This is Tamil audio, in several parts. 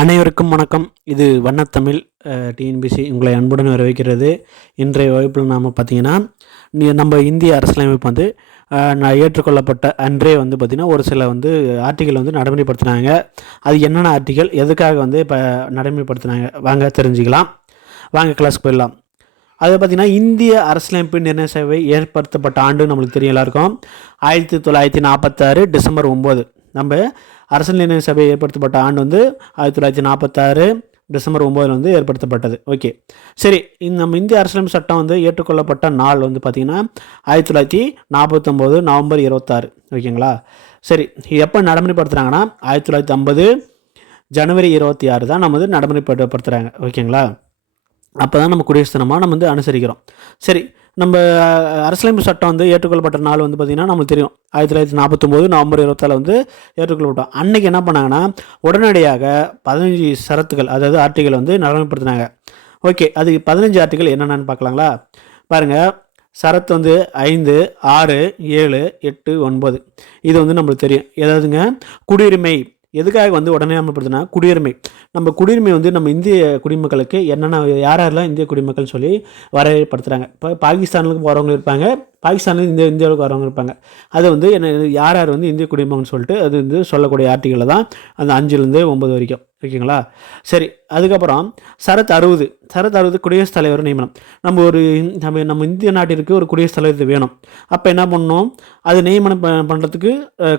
அனைவருக்கும் வணக்கம். இது வண்ணத்தமிழ் டிஎன்பிசி உங்களை அன்புடன் வரவேற்கிறது. இன்றைய வகுப்பில் நாம் பார்த்திங்கன்னா நம்ம இந்திய அரசியலமைப்பு வந்து ஏற்றுக்கொள்ளப்பட்ட அன்றே வந்து பார்த்திங்கன்னா ஒரு சில ஆர்டிக்கல் நடைமுறைப்படுத்தினாங்க. அது என்னென்ன ஆர்டிக்கல், எதுக்காக இப்போ நடைமுறைப்படுத்தினாங்க வாங்க தெரிஞ்சுக்கலாம். வாங்க கிளாஸ்க்கு போயிடலாம். அது பார்த்திங்கன்னா இந்திய அரசியலமைப்பு நிர்ணய சபை ஏற்படுத்தப்பட்ட ஆண்டு நம்மளுக்கு தெரியும் எல்லாருக்கும் 1946 டிசம்பர் 9. நம்ம அரசியல் நிர்ணய சபை ஏற்படுத்தப்பட்ட ஆண்டு 1946 டிசம்பர் 9 ஏற்படுத்தப்பட்டது. ஓகே, சரி. நம்ம இந்திய அரசியலமைப்பு சட்டம் ஏற்றுக்கொள்ளப்பட்ட நாள் பார்த்திங்கன்னா 1949 நவம்பர் 26. ஓகேங்களா? சரி, எப்போ நடைமுறைப்படுத்துகிறாங்கன்னா 1950 ஜனவரி 26 தான் நம்ம நடைமுறைப்படுத்துகிறாங்க. ஓகேங்களா? அப்போ தான் நம்ம குடியரசு தினமாக நம்ம அனுசரிக்கிறோம். சரி, நம்ம அரசியலமைப்பு சட்டம் ஏற்றுக்கொள்ளப்பட்ட நாள் பார்த்திங்கன்னா நம்மளுக்கு தெரியும் 1949 நவம்பர் 26 ஏற்றுக்கொள்ளப்பட்டோம். அன்றைக்கி என்ன பண்ணாங்கன்னா உடனடியாக 15 ஷரத்துகள், அதாவது ஆர்டிக்கல் நடைமுறைப்படுத்தினாங்க. ஓகே, அது 15 ஆர்டிக்கல் என்னென்னு பார்க்கலாங்களா? பாருங்கள், ஷரத்து 5, 6, 7, 8, 9. இது நம்மளுக்கு தெரியும். ஏதாவதுங்க குடியுரிமை எதுக்காக உடனே அமல்படுத்தினா குடியுரிமை. நம்ம குடியுரிமை நம்ம இந்திய குடிமக்களுக்கு என்னென்ன யாரெல்லாம் இந்திய குடிமக்கள் சொல்லி வரையறுப்படுத்துகிறாங்க. இப்போ பாகிஸ்தானுக்கு போகிறவங்க இருப்பாங்க, பாகிஸ்தானில் இந்தியாவுக்கு வரவங்க இருப்பாங்க. அது என்ன யார் யார் இந்திய குடிமகன் சொல்லிட்டு அது சொல்லக்கூடிய ஆர்டிக்கலில் தான் அந்த 5லேருந்து 9 வரைக்கும். ஓகேங்களா? சரி, அதுக்கப்புறம் ஷரத்து 60 குடியரசுத் தலைவர் நியமனம். நம்ம இந்திய நாட்டிற்கு ஒரு குடியரசுத் தலைவர் வேணும். அப்போ என்ன பண்ணணும், அது நியமனம் பண்ணுறதுக்கு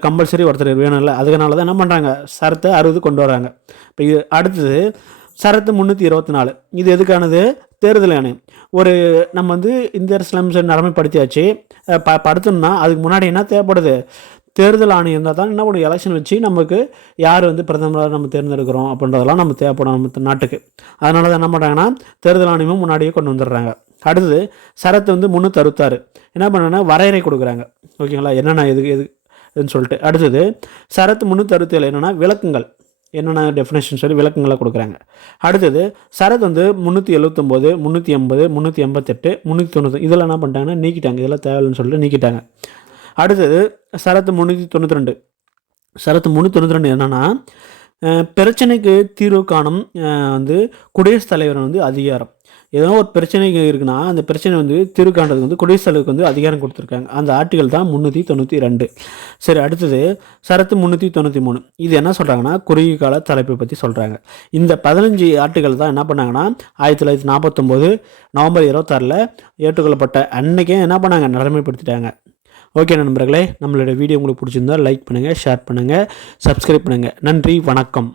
கம்பல்சரி ஒருத்தர் வேணும் இல்லை? அதனால தான் என்ன பண்ணுறாங்க, ஷரத்து 60 கொண்டு வராங்க. இப்போ இது அடுத்தது ஷரத்து 324. இது எதுக்கானது? தேர்தல் ஆணையம். நம்ம இந்திய அரசியலமைப்பு நடைமுறைப்படுத்தியாச்சு. படுத்தணும்னா அதுக்கு முன்னாடி என்ன தேவைப்படுது? தேர்தல் ஆணையம் இருந்தால் தான் என்ன பண்ணும், எலெக்ஷன் வச்சு நமக்கு யார் பிரதமராக நம்ம தேர்ந்தெடுக்கிறோம் அப்படின்றதெல்லாம் நம்ம தேவைப்படும் நம்ம நாட்டுக்கு. அதனால தான் என்ன பண்ணுறாங்கன்னா தேர்தல் ஆணையமும் முன்னாடியே கொண்டு வந்துடுறாங்க. அடுத்தது ஷரத்து 366 என்ன பண்ணுறாங்கன்னா வரையறை கொடுக்குறாங்க. ஓகேங்களா? என்னென்ன எதுன்னு சொல்லிட்டு. அடுத்தது ஷரத்து 367 என்னென்னா விளக்கங்கள், என்னென்ன டெஃபினேஷன் சொல்லி விளக்கங்களை கொடுக்குறாங்க. அடுத்தது ஷரத்து 379, 380, 388, 390 இதெல்லாம் என்ன பண்ணிட்டாங்கன்னா நீக்கிட்டாங்க. இதெல்லாம் தேவையில்லைன்னு சொல்லிட்டு நீக்கிட்டாங்க. அடுத்தது ஷரத்து 392. ஷரத்து 392 என்னென்னா பிரச்சனைக்கு தீர்வு காணும் குடியரசுத் தலைவர் அதிகாரம். ஏதோ ஒரு பிரச்சனை இருக்குன்னா அந்த பிரச்சனை தீர்வு காண்றதுக்கு குடியரசுத் தலைவருக்கு அதிகாரம் கொடுத்துருக்காங்க. அந்த ஆர்டிகல் தான் 392. சரி, அடுத்தது ஷரத்து 393. இது என்ன சொல்கிறாங்கன்னா குறுகிய கால தலைப்பை பற்றி சொல்கிறாங்க. இந்த 15 ஆர்டிகல் தான் என்ன பண்ணாங்கன்னா 1949 நவம்பர் 26 ஏற்றுக்கொள்ளப்பட்ட அன்னைக்கே என்ன பண்ணாங்க, நடைமுறைப்படுத்திட்டாங்க. ஓகே நண்பர்களே, நம்மளோட வீடியோ உங்களுக்கு பிடிச்சிருந்தால் லைக் பண்ணுங்கள், ஷேர் பண்ணுங்கள், சப்ஸ்கிரைப் பண்ணுங்கள். நன்றி, வணக்கம்.